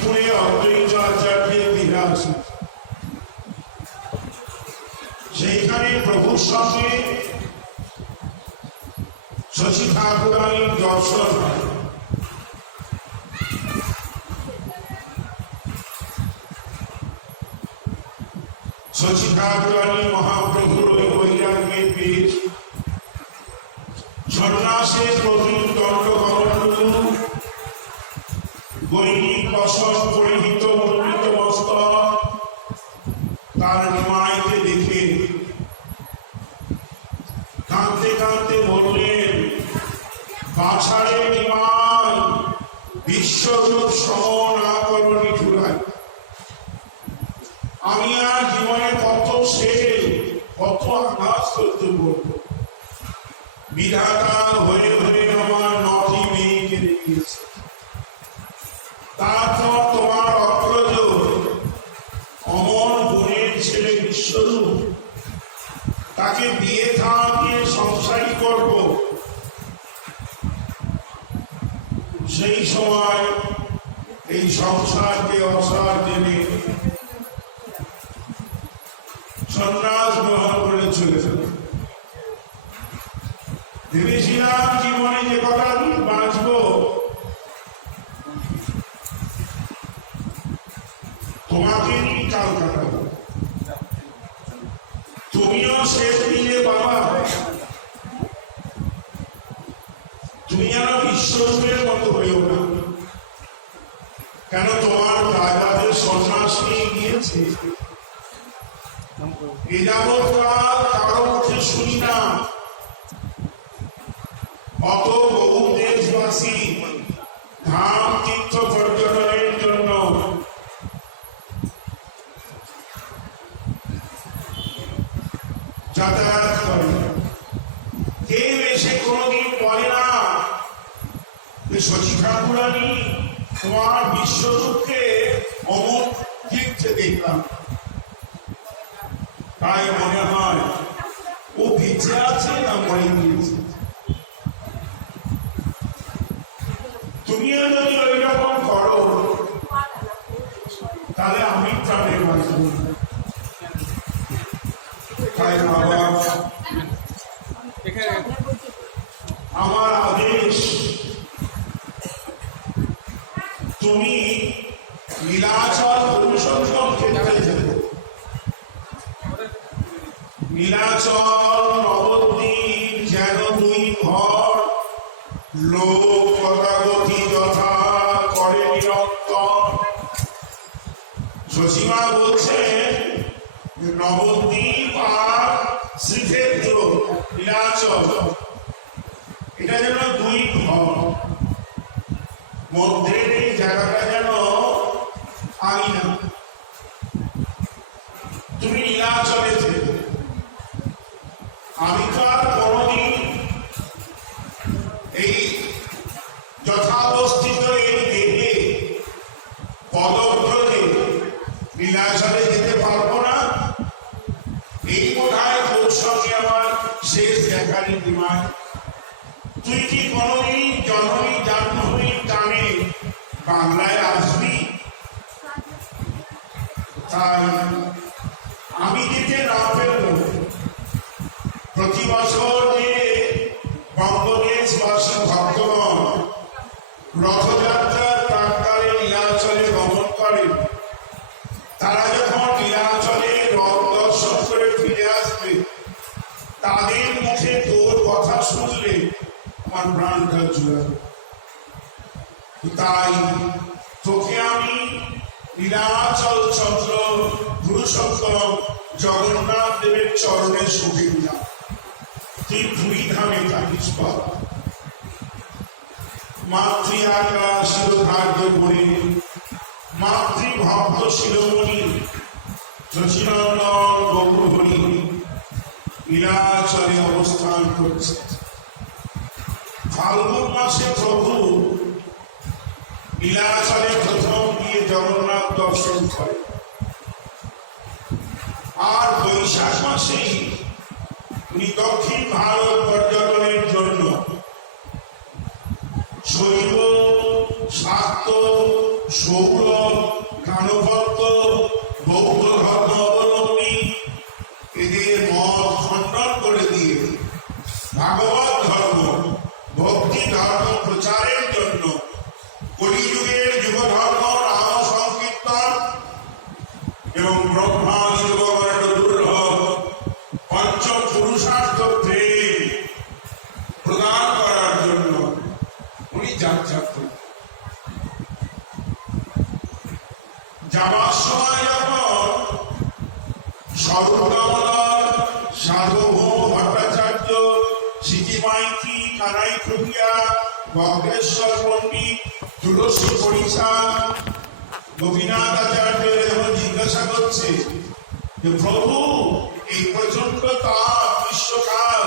কাশীপুরে অদ্বৈত আচার্যের বিরাজ, সেইখানে প্রভুর সঙ্গে শশী ঠাকুরানীর দর্শন হয়। শশী ঠাকুরানী মহাপ্রভুর ওই বৈরাগ্যের বীজ সন্ন্যাসের প্রতি দণ্ডকমণ্ডলু গৈরিক বসন পরিহিত মণ্ডিত মস্তক তার নিমাইকে দেখে কাঁদতে কাঁদতে বললেন, বাছারে নিমাই, বিশ্বরূপ সম না করো নিঠুরাই। আমি আর জীবনে কত সে কত আঘাত সহ্য করব, বিধাতা হয়ে হয়ে আমার নটি মেয়েকে রেখেছে। তারপর তোমার অগ্রজ অমর বোনের ছেলে বিশ্বরূপ, তাকে বিয়ে থা দিয়ে সংসারী করব। সেই সময় এই সংসারকে অসার জেনে সন্ন্যাস গ্রহণ করে চলে যাবে। ভেবেছিলাম জীবনে যে কটা দিন বাঁচব তোমাকে নিয়ে কাল কাটাবো। তুমিও শেষ দিলে বাবা, তুমি যেন বিশ্বরূপের মতো হয়েও না। কেন তোমার দাদাদের সন্ন্যাস নিয়ে গিয়েছে, এ যাবৎকাল কারো মুখে শুনি না। অত বহু দেশবাসী ধাম তীর্থ পর্যটনের জন্য যাতায়াত করে, কেউ এসে কোনোদিন বলে না যে শশী ঠাকুরানী তোমার বিশ্বরূপকে অমর তীর্থে দেখলাম। তাই মনে হয় ও বেঁচে আছে না মরে গিয়েছে। তুমিও যদি ওই রকম করো তাহলে আমি প্রাণে বাঁচব। তাই বাবা, আমার আদেশ, তুমি নীলাচল পুরুষোত্তম ক্ষেত্রে যেতে। নীলাচল নবদ্বীপ যেন দুই ঘর, লোক কথাগতি যথা করে নিরন্তর। শশীমা বলছেন নবদ্বীপ আর শ্রীক্ষেত্র নীলাচল এটা যেন দুই ঘর, মধ্যে এই জায়গাটা যেন আঙিনা। তুমি নীলাচলে যেতে। আমি তো আর কোনদিন এই যথাবস্থিত এই দেহে পদব্রজে নীলাচলে যেতে পারবো না। এই বোধহয় তোর সঙ্গে আমার শেষ দেখানি দিমায়। তুই কি কোনদিন জননী জাহ্নবীর টানে বাংলায় আসবি? তাই আমি যেতে না পেলেও প্রতি বছর যে বঙ্গদেশবাসী ভক্তগণ রথযাত্রার প্রাক্কালে নীলাচলে গমন করে, তারা যখন নীলাচলে রথ দর্শন করে ফিরে আসবে, তাদের মুখে তোর কথা শুনলে আমার প্রাণটা জুড়াবে। তাই তোকে আমি নীলাচল চন্দ্র পুরুষোত্তম জগন্নাথ দেবের চরণে সঁপে দিলাম। তুই দুই ধামে থাকিস বাবা। মাতৃ আকাশ শিরোধার্য করে মাতৃভক্ত শিরোমণি শশীনন্দন গৌরহরি নীলাচলে অবস্থান করছে। ফাল্গুন মাসে প্রভু নীলাচলে প্রথম গিয়ে জগন্নাথ দর্শন করে, আর বৈশাখ মাসেই উনি দক্ষিণ ভারত পর্যটনের জন্য শৈব শাক্ত সৌর, গানভক্ত, বৌদ্ধ ধর্ম অবলম্বী এদের মত খণ্ডন করে দিয়ে ভাগবত ধর্ম, ভক্তি ধর্ম প্রচারের জন্য কলিযুগের যুগ ধর্ম নাম সংকীর্তন এবং ব্রহ্মাদি যুগবর্ণ দুর্লভ পঞ্চ পুরুষার্থ প্রেম প্রদান করার জন্য উনি যাত্রা করলেন। যাবার সময় যখন সর্বদামোদর, সার্বভৌম ভট্টাচার্য, সিকি মাইতি, কানাই খুটিয়া, বক্রেশ্বর পণ্ডিত, তুলসী পরিষা, গোপীনাথ আচার্য যখন জিজ্ঞাসা করছে যে প্রভু এই প্রচন্ড তাপ গ্রীষ্মকাল